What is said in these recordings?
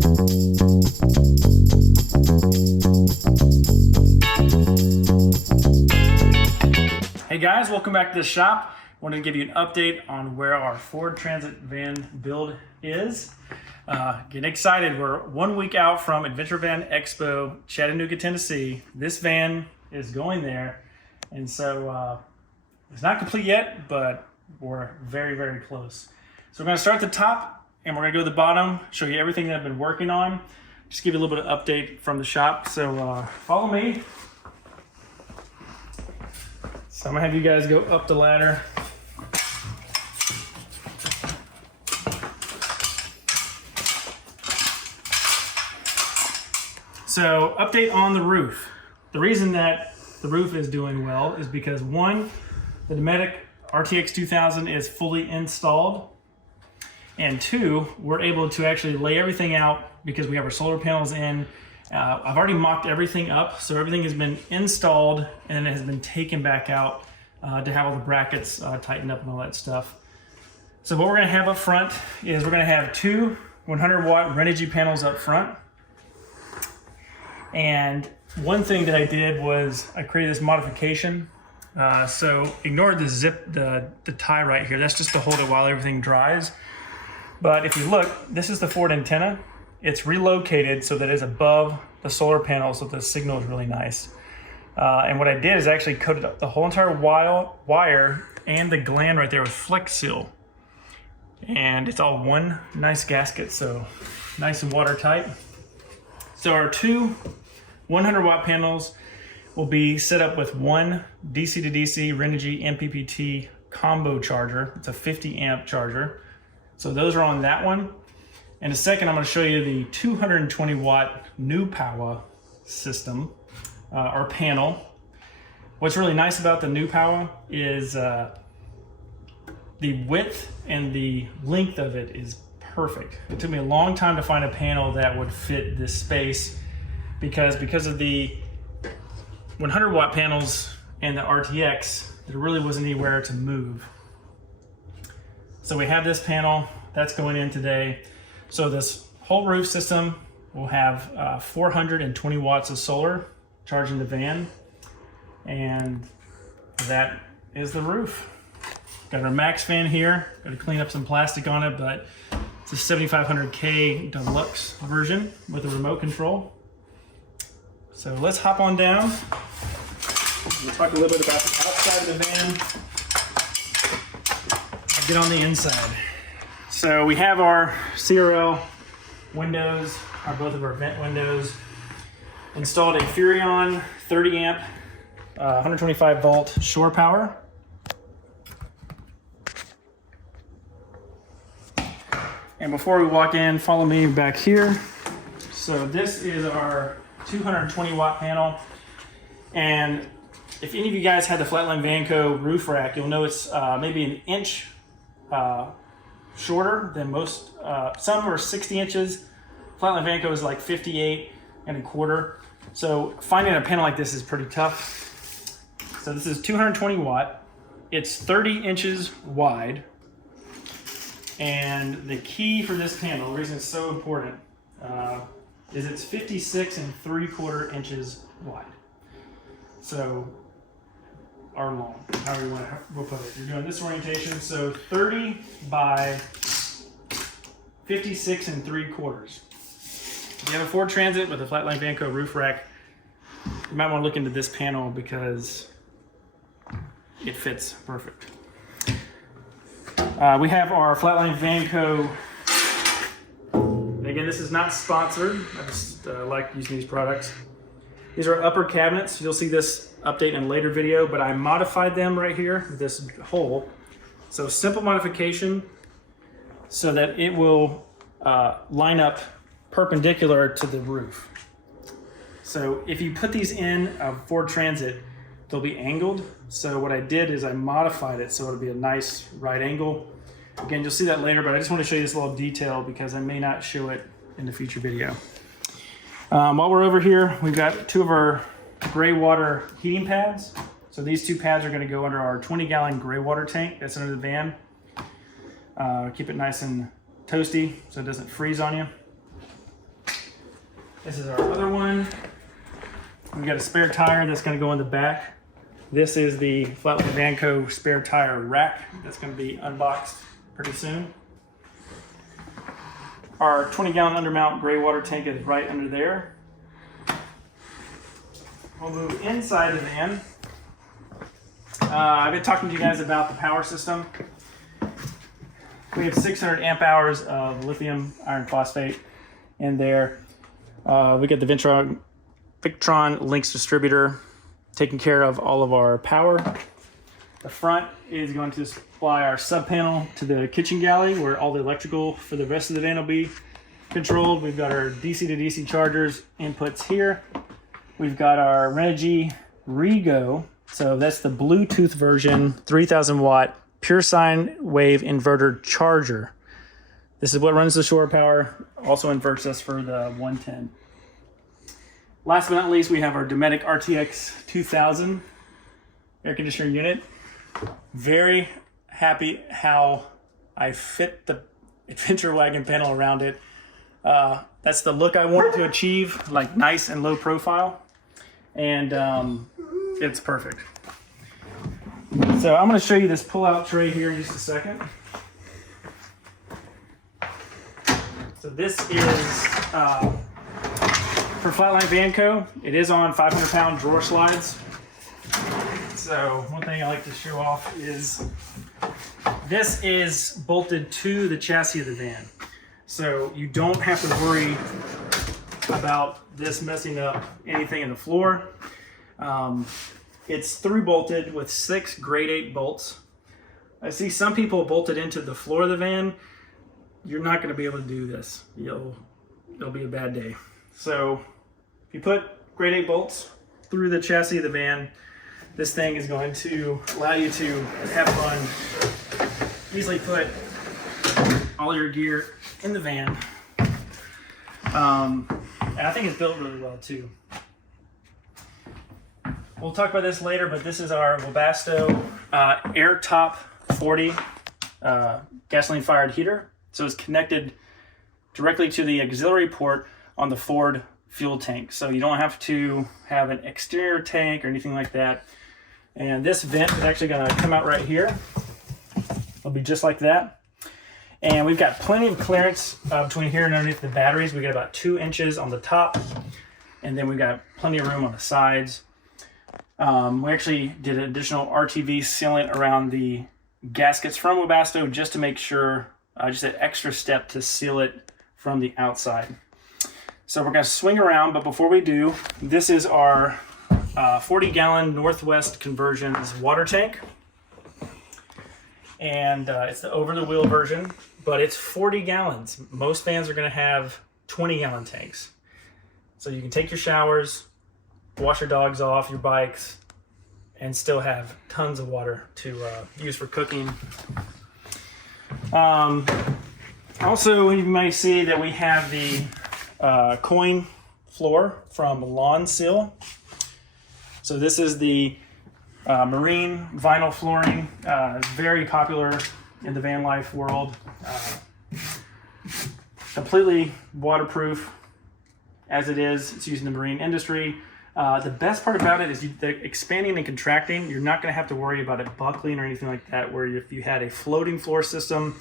Hey guys, welcome back to the shop. I wanted to give you an update on where our Ford Transit van build is. Getting excited. We're 1 week out from Adventure Van Expo, Chattanooga, Tennessee. This van is going there. And so it's not complete yet, but we're very, very close. So we're going to start at the top and we're going to go to the bottom, show you everything that I've been working on. Just give you a little bit of update from the shop. So follow me. So I'm gonna have you guys go up the ladder. So update on the roof. The reason that the roof is doing well is because one, the Dometic RTX 2000 is fully installed. And two, we're able to actually lay everything out because we have our solar panels in. I've already mocked everything up, so everything has been installed and it has been taken back out to have all the brackets tightened up and all that stuff. So what we're going to have up front is we're going to have two 100-watt Renogy panels up front. And one thing that I did was I created this modification. So ignore the zip, the tie right here. That's just to hold it while everything dries. But if you look, this is the Ford antenna. It's relocated so that it's above the solar panel, so the signal is really nice. And what I did is actually coated up the whole entire wire and the gland right there with Flex Seal. And it's all one nice gasket, so nice and watertight. So our two 100-watt panels will be set up with one DC to DC Renogy MPPT combo charger. It's a 50-amp charger. So those are on that one. In a second, I'm going to show you the 220-watt New Power system, our panel. What's really nice about the New Power is the width and the length of it is perfect. It took me a long time to find a panel that would fit this space because of the 100-watt panels and the RTX, there really wasn't anywhere to move. So we have this panel that's going in today. So this whole roof system will have 420 watts of solar charging the van, and that is the roof. Got our max fan here. Got to clean up some plastic on it, but it's a 7500K deluxe version with a remote control. So let's hop on down. We'll talk a little bit about the outside of the van. Get on the inside. So we have our CRL windows, both of our vent windows. Installed a Furrion 30 amp, 125 volt shore power. And before we walk in, follow me back here. So this is our 220 watt panel. And if any of you guys had the Flatline Vanco roof rack, you'll know it's maybe an inch shorter than most. Some are 60 inches. Flatline Vanco is like 58 and a quarter. So finding a panel like this is pretty tough. So this is 220 watt. It's 30 inches wide. And the key for this panel, the reason it's so important, is it's 56 3/4 inches wide. So, or long, however you want to put it. You're doing this orientation, so 30 by 56 3/4. If you have a Ford Transit with a Flatline Vanco roof rack, you might want to look into this panel because it fits perfect. We have our Flatline Vanco. Again, this is not sponsored. I just like using these products. These are upper cabinets. You'll see this update in a later video, but I modified them right here, this hole. So simple modification so that it will line up perpendicular to the roof. So if you put these in a Ford Transit, they'll be angled. So what I did is I modified it so it'll be a nice right angle. Again, you'll see that later, but I just want to show you this little detail because I may not show it in the future video. While we're over here, we've got two of our gray water heating pads. So these two pads are going to go under our 20-gallon gray water tank that's under the van. Keep it nice and toasty so it doesn't freeze on you. This is our other one. We've got a spare tire that's going to go in the back. This is the Flatline Vanco spare tire rack that's going to be unboxed pretty soon. Our 20-gallon undermount gray water tank is right under there. We'll move inside the van. I've been talking to you guys about the power system. We have 600 amp hours of lithium iron phosphate in there. We got the Victron Lynx distributor taking care of all of our power. The front is going to supply our sub panel to the kitchen galley where all the electrical for the rest of the van will be controlled. We've got our DC to DC chargers inputs here. We've got our Renogy Rego. So that's the Bluetooth version, 3000 watt pure sine wave inverter charger. This is what runs the shore power, also inverts us for the 110. Last but not least, we have our Dometic RTX 2000 air conditioner unit. Very happy how I fit the Adventure wagon panel around it. That's the look I wanted to achieve, like nice and low profile. And it's perfect. So I'm going to show you this pull-out tray here in just a second. So this is for Flatline Vanco. It is on 500-pound drawer slides. So one thing I like to show off is this is bolted to the chassis of the van. So you don't have to worry about this messing up anything in the floor. It's through bolted with 6 grade 8 bolts. I see some people bolted into the floor of the van. You're not going to be able to do this. It'll be a bad day. So if you put grade 8 bolts through the chassis of the van, this thing is going to allow you to have fun, easily put all your gear in the van. And I think it's built really well too. We'll talk about this later, but this is our Webasto Air Top 40 gasoline fired heater. So it's connected directly to the auxiliary port on the Ford fuel tank. So you don't have to have an exterior tank or anything like that. And this vent is actually going to come out right here. It'll be just like that. And we've got plenty of clearance between here and underneath the batteries. We got about 2 inches on the top, and then we've got plenty of room on the sides. We actually did an additional RTV sealant around the gaskets from Webasto just to make sure, just an extra step to seal it from the outside. So we're going to swing around, but before we do, this is our 40-gallon Northwest Conversions water tank. And it's the over-the-wheel version, but it's 40 gallons. Most vans are going to have 20-gallon tanks. So you can take your showers, wash your dogs off, your bikes, and still have tons of water to use for cooking. Also, you may see that we have the coin floor from Lawn Seal. So this is the marine vinyl flooring, very popular in the van life world. Completely waterproof as it is. It's used in the marine industry. The best part about it is the expanding and contracting. You're not going to have to worry about it buckling or anything like that, where if you had a floating floor system,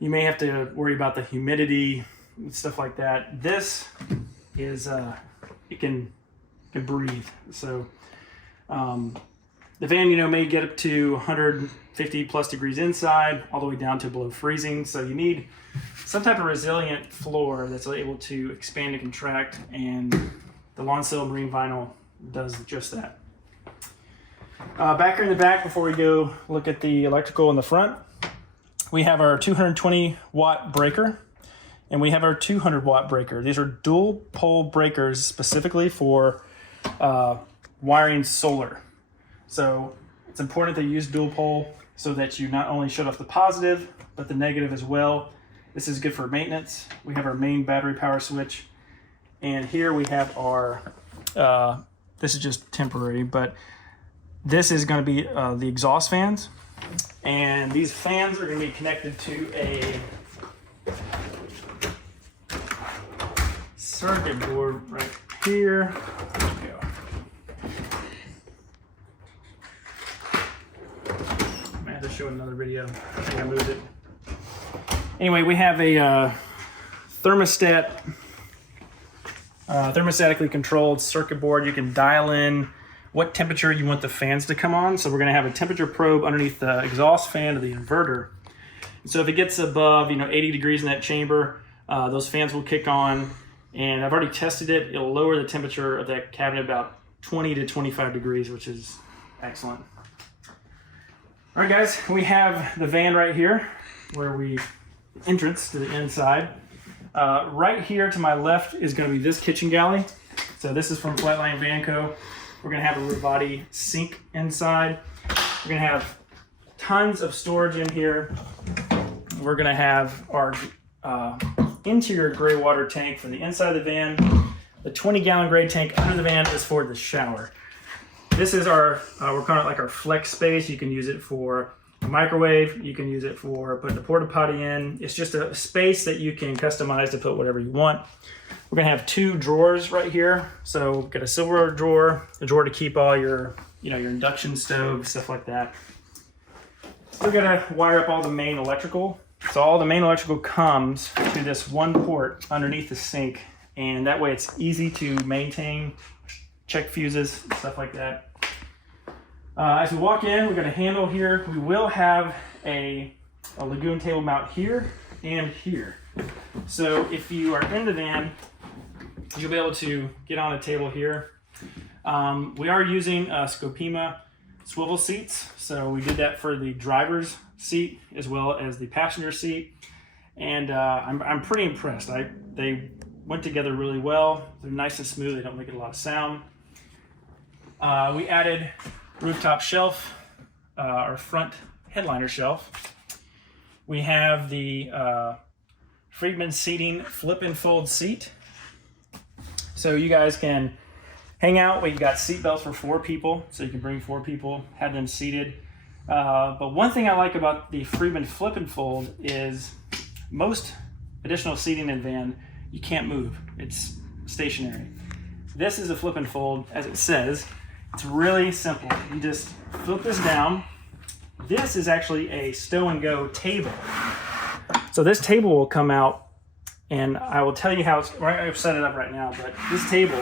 you may have to worry about the humidity and stuff like that. This is, it can breathe. So the van, may get up to 150 plus degrees inside, all the way down to below freezing. So you need some type of resilient floor that's able to expand and contract, and the Lawn Seal Marine Vinyl does just that. Back here in the back, before we go look at the electrical in the front, we have our 220 watt breaker, and we have our 200 watt breaker. These are dual pole breakers specifically for wiring solar. So it's important to use dual pole so that you not only shut off the positive, but the negative as well. This is good for maintenance. We have our main battery power switch. And here we have our, this is just temporary, but this is going to be the exhaust fans. And these fans are going to be connected to a circuit board right here. There we go. I have to show another video. I think I moved it. Anyway, we have a thermostatically controlled circuit board. You can dial in what temperature you want the fans to come on. So we're going to have a temperature probe underneath the exhaust fan of the inverter. So if it gets above 80 degrees in that chamber, those fans will kick on. And I've already tested it. It'll lower the temperature of that cabinet about 20 to 25 degrees, which is excellent. All right, guys, we have the van right here where we entrance to the inside. Right here to my left is going to be this kitchen galley. So this is from Flatline Van Co. We're going to have a Rivati sink inside. We're going to have tons of storage in here. We're going to have our interior gray water tank for the inside of the van. The 20-gallon gray tank under the van is for the shower. This is our, we're calling it like our flex space. You can use it for a microwave. You can use it for putting the porta potty in. It's just a space that you can customize to put whatever you want. We're gonna have 2 drawers right here. So we've got a silverware drawer, a drawer to keep all your, your induction stove, stuff like that. We're gonna wire up all the main electrical. So all the main electrical comes to this one port underneath the sink, and that way it's easy to maintain, check fuses, stuff like that. As we walk in, we've got a handle here. We will have a Lagoon table mount here and here. So if you are in the van, you'll be able to get on a table here. We are using Scopima swivel seats. So we did that for the driver's seat as well as the passenger seat. And I'm pretty impressed. They went together really well. They're nice and smooth. They don't make a lot of sound. We added rooftop shelf, our front headliner shelf. We have the Friedman seating flip and fold seat. So you guys can hang out. We've got seat belts for 4 people, so you can bring 4 people, have them seated. But one thing I like about the Friedman flip and fold is most additional seating in van, you can't move. It's stationary. This is a flip and fold, as it says. It's really simple. You just flip this down. This is actually a stow and go table. So this table will come out, and I will tell you how it's, I've set it up right now, but this table,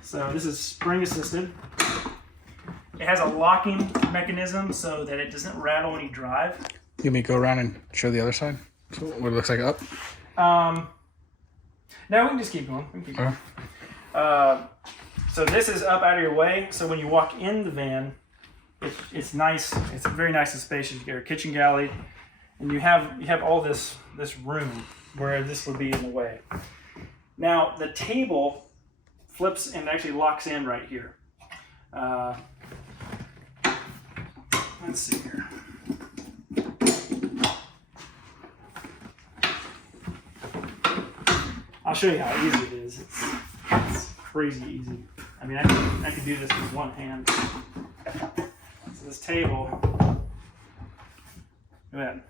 so this is spring assisted. It has a locking mechanism so that it doesn't rattle when you drive. You may go around and show the other side? So what it looks like up? No, we can just keep going. We can keep going. So this is up out of your way. So when you walk in the van, it's nice. It's very nice and spacious. You get a kitchen galley, and you have all this room where this would be in the way. Now the table flips and actually locks in right here. Let's see here. I'll show you how easy it is. It's crazy easy. I mean, I could do this with one hand. So this table, look at that.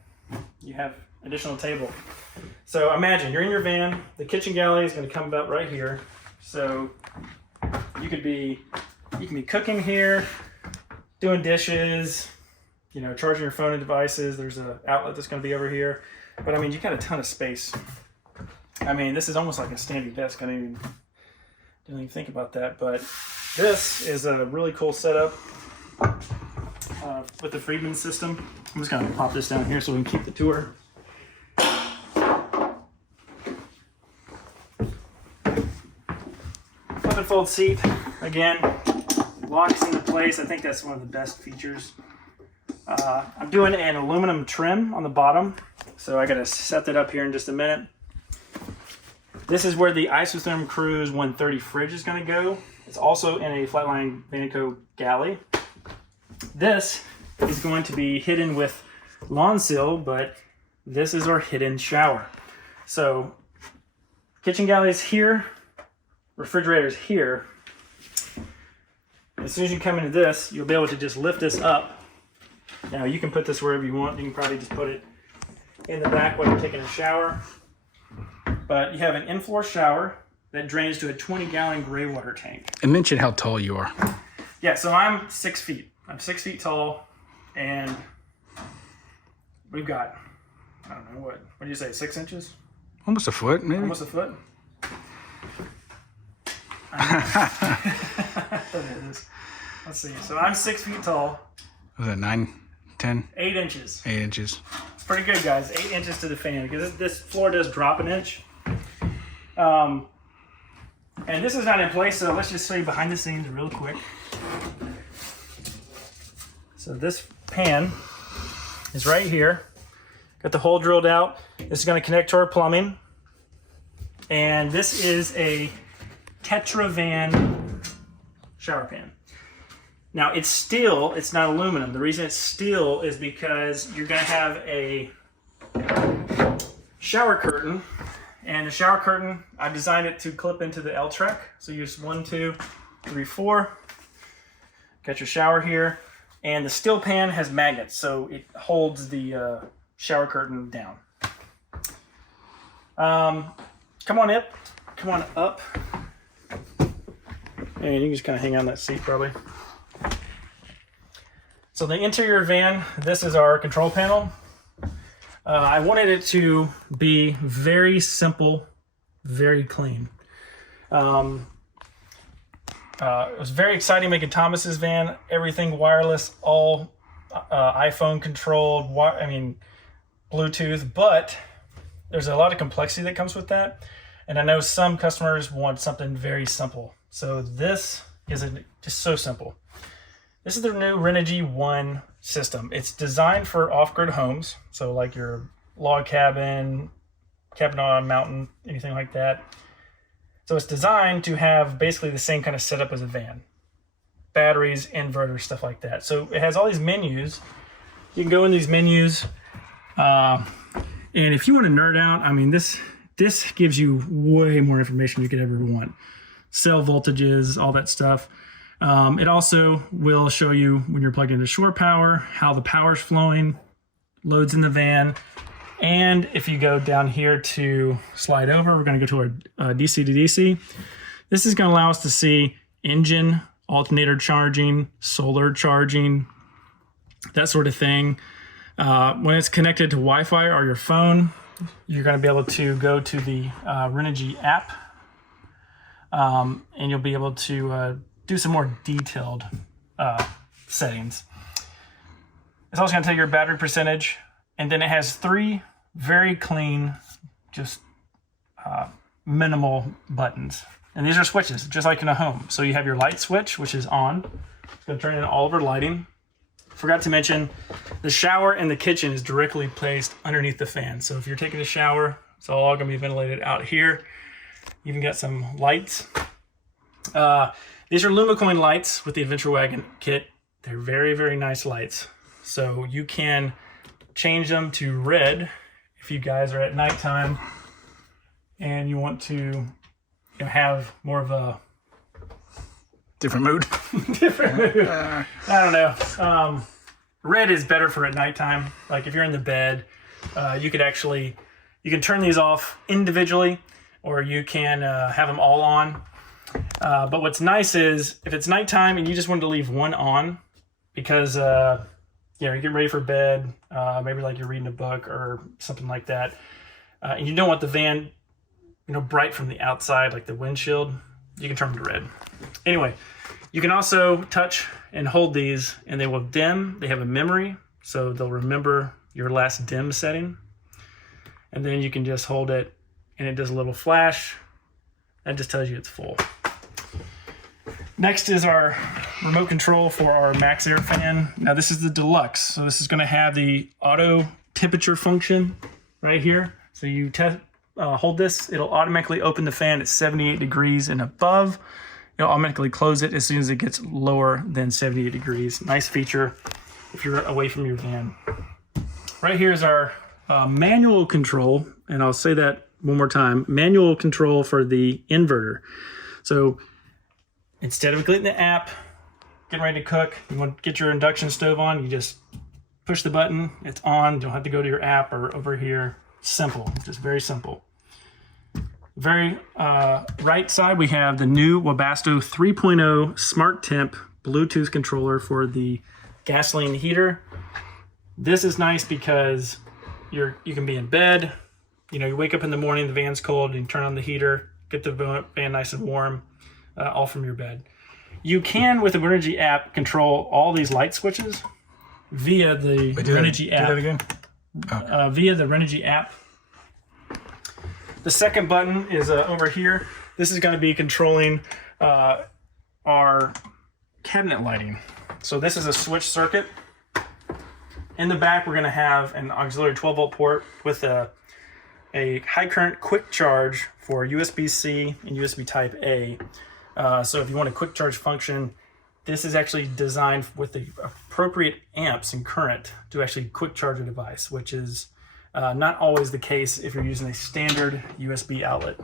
You have additional table. So imagine you're in your van. The kitchen galley is going to come about right here. So you can be cooking here, doing dishes, charging your phone and devices. There's an outlet that's going to be over here. But I mean, you got a ton of space. I mean, this is almost like a standing desk. I didn't even think about that, but this is a really cool setup with the Friedman system. I'm just gonna pop this down here so we can keep the tour. Flip and fold seat, again, locks into place. I think that's one of the best features. I'm doing an aluminum trim on the bottom, so I gotta set that up here in just a minute. This is where the Isotherm Cruise 130 fridge is going to go. It's also in a Flatline Van Co galley. This is going to be hidden with lawn sill, but this is our hidden shower. So kitchen galley is here, refrigerator is here. As soon as you come into this, you'll be able to just lift this up. Now you can put this wherever you want. You can probably just put it in the back while you're taking a shower. but you have an in-floor shower that drains to a 20-gallon gray water tank. And mention how tall you are. Yeah, so I'm 6 feet. I'm 6 feet tall, and we've got, I don't know, what do you say, 6 inches? Almost a foot, maybe. Almost a foot? Let's see. So I'm 6 feet tall. Was that 9, 10? 8 inches. 8 inches. It's pretty good, guys. 8 inches to the fan, because this floor does drop an inch. And this is not in place, so let's just show you behind the scenes real quick. So this pan is right here. Got the hole drilled out. This is going to connect to our plumbing. And this is a Adventure Van shower pan. Now it's steel, it's not aluminum. The reason it's steel is because you're going to have a shower curtain. And the shower curtain, I designed it to clip into the L-track. So you use 1, 2, 3, 4. Got your shower here. And the steel pan has magnets, so it holds the shower curtain down. Come on up. Come on up. And you can just kind of hang on that seat probably. So the interior van, this is our control panel. I wanted it to be very simple, very clean. It was very exciting making Thomas's van. Everything wireless, all iPhone controlled, Bluetooth, but there's a lot of complexity that comes with that. And I know some customers want something very simple. So this is just so simple. This is the new Renogy 1 system. It's designed for off-grid homes, so like your log cabin, cabin on a mountain, anything like that. So it's designed to have basically the same kind of setup as a van. Batteries, inverters, stuff like that. So it has all these menus. You can go in these menus, and if you want to nerd out, I mean, this gives you way more information you could ever want. Cell voltages, all that stuff. It also will show you when you're plugged into shore power, how the power's flowing, loads in the van. And if you go down here to slide over, we're going to go to our DC to DC. This is going to allow us to see engine, alternator charging, solar charging, that sort of thing. When it's connected to Wi-Fi or your phone, you're going to be able to go to the Renogy app, and you'll be able to do some more detailed settings. It's also going to take your battery percentage, and then it has 3 very clean, just minimal buttons. And these are switches, just like in a home. So you have your light switch, which is on. It's going to turn on all of our lighting. Forgot to mention, the shower and the kitchen is directly placed underneath the fan. So if you're taking a shower, it's all going to be ventilated out here. You even got some lights. These are Lumicoin lights with the Adventure Wagon kit. They're very, very nice lights. So you can change them to red if you guys are at nighttime and you want to have more of a different mood. I don't know. Red is better for at nighttime. Like if you're in the bed, you can turn these off individually, or you can have them all on. But what's nice is if it's nighttime and you just wanted to leave one on because you're getting ready for bed, maybe like you're reading a book or something like that, and you don't want the van, bright from the outside, like the windshield, you can turn them to red. Anyway, you can also touch and hold these and they will dim. They have a memory, so they'll remember your last dim setting. And then you can just hold it and it does a little flash. That just tells you it's full. Next is our remote control for our Max Air fan. Now this is the Deluxe, so this is going to have the auto temperature function right here. So you hold this, it'll automatically open the fan at 78 degrees and above. It'll automatically close it as soon as it gets lower than 78 degrees. Nice feature if you're away from your van. Right here is our manual control, and I'll say that one more time, manual control for the inverter. So instead of clicking the app, getting ready to cook, you want to get your induction stove on, you just push the button, it's on. You don't have to go to your app or over here. Simple, just very simple. Very right side, we have the new Webasto 3.0 Smart Temp Bluetooth controller for the gasoline heater. This is nice because you can be in bed, you wake up in the morning, the van's cold, and you turn on the heater, get the van nice and warm, all from your bed. You can, with the Renogy app, control all these light switches via the Renogy app. Do that again? Okay. Via the Renogy app. The second button is over here. This is going to be controlling our cabinet lighting. So this is a switch circuit. In the back, we're going to have an auxiliary 12-volt port with a high current quick charge for USB-C and USB Type A. So if you want a quick charge function, this is actually designed with the appropriate amps and current to actually quick charge a device, which is not always the case if you're using a standard USB outlet.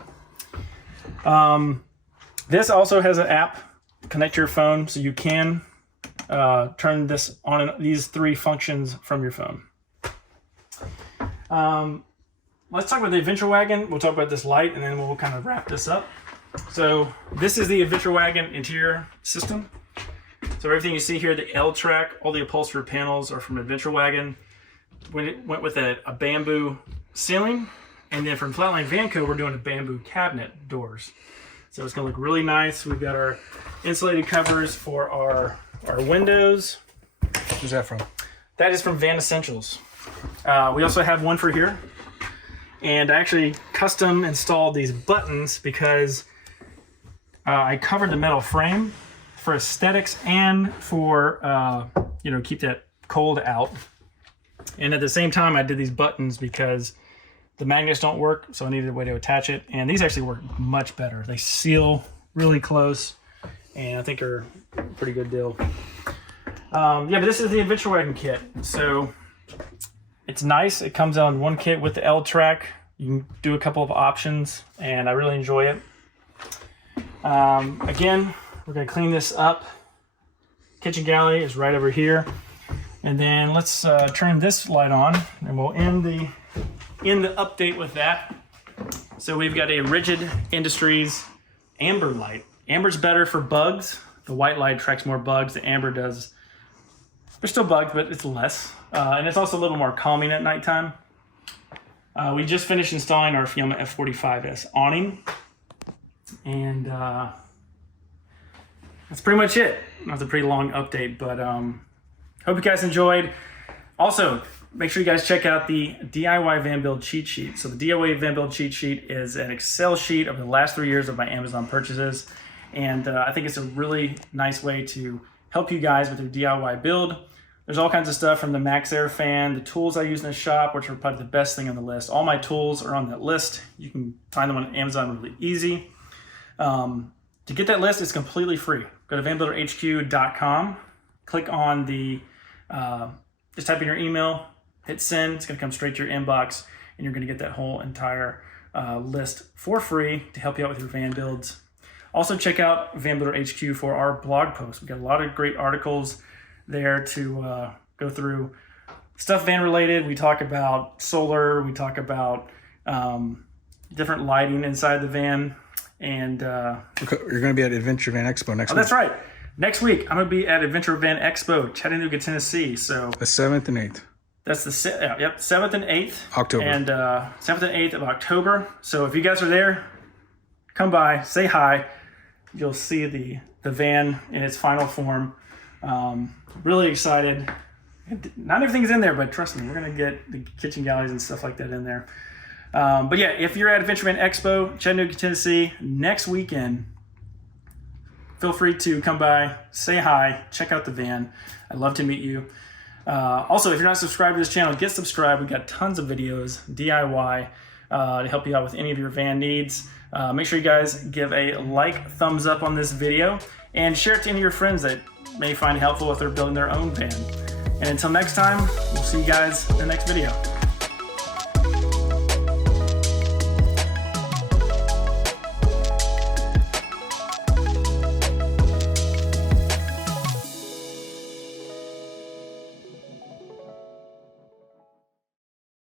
This also has an app, connect to your phone, so you can turn this on, these three functions from your phone. Let's talk about the Adventure Wagon. We'll talk about this light, and then we'll kind of wrap this up. So this is the Adventure Wagon interior system. So everything you see here, the L track, all the upholstery panels are from Adventure Wagon. When it went with a bamboo ceiling, and then from Flatline Vanco, we're doing a bamboo cabinet doors. So it's gonna look really nice. We've got our insulated covers for our windows. Who's that from? That is from Van Essentials. We also have one for here. And I actually custom installed these buttons because I covered the metal frame for aesthetics and for, keep that cold out. And at the same time, I did these buttons because the magnets don't work, so I needed a way to attach it. And these actually work much better. They seal really close, and I think are a pretty good deal. But this is the Adventure Wagon kit. So it's nice. It comes on one kit with the L track. You can do a couple of options, and I really enjoy it. Again, we're going to clean this up. Kitchen galley is right over here. And then let's turn this light on, and we'll end the update with that. So we've got a Rigid Industries amber light. Amber's better for bugs. The white light attracts more bugs. The amber does. There's still bugs, but it's less. And it's also a little more calming at nighttime. We just finished installing our Fiamma F45S awning. And that's pretty much it. That's a pretty long update, but hope you guys enjoyed. Also, make sure you guys check out the DIY Van Build cheat sheet. So the DIY Van Build cheat sheet is an Excel sheet of the last 3 years of my Amazon purchases. And I think it's a really nice way to help you guys with your DIY build. There's all kinds of stuff from the Max Air fan, the tools I use in the shop, which are probably the best thing on the list. All my tools are on that list. You can find them on Amazon really easy. To get that list, it's completely free. Go to vanbuilderhq.com, click on the, just type in your email, hit send. It's going to come straight to your inbox, and you're going to get that whole entire list for free to help you out with your van builds. Also, check out Van Builder HQ for our blog posts. We've got a lot of great articles there to go through. Stuff van related. We talk about solar. We talk about different lighting inside the van. And you're going to be at Adventure Van Expo next week. That's right. Next week, I'm going to be at Adventure Van Expo, Chattanooga, Tennessee. So the 7th and 8th. That's the 7th and 8th. October. And 7th and 8th of October. So if you guys are there, come by, say hi. You'll see the van in its final form. Really excited. Not everything's in there, but trust me, we're going to get the kitchen galleys and stuff like that in there. But yeah, if you're at Adventure Van Expo, Chattanooga, Tennessee, next weekend, feel free to come by, say hi, check out the van. I'd love to meet you. Also, if you're not subscribed to this channel, get subscribed. We've got tons of videos, DIY, to help you out with any of your van needs. Make sure you guys give a like, thumbs up on this video, and share it to any of your friends that may find it helpful if they're building their own van. And until next time, we'll see you guys in the next video.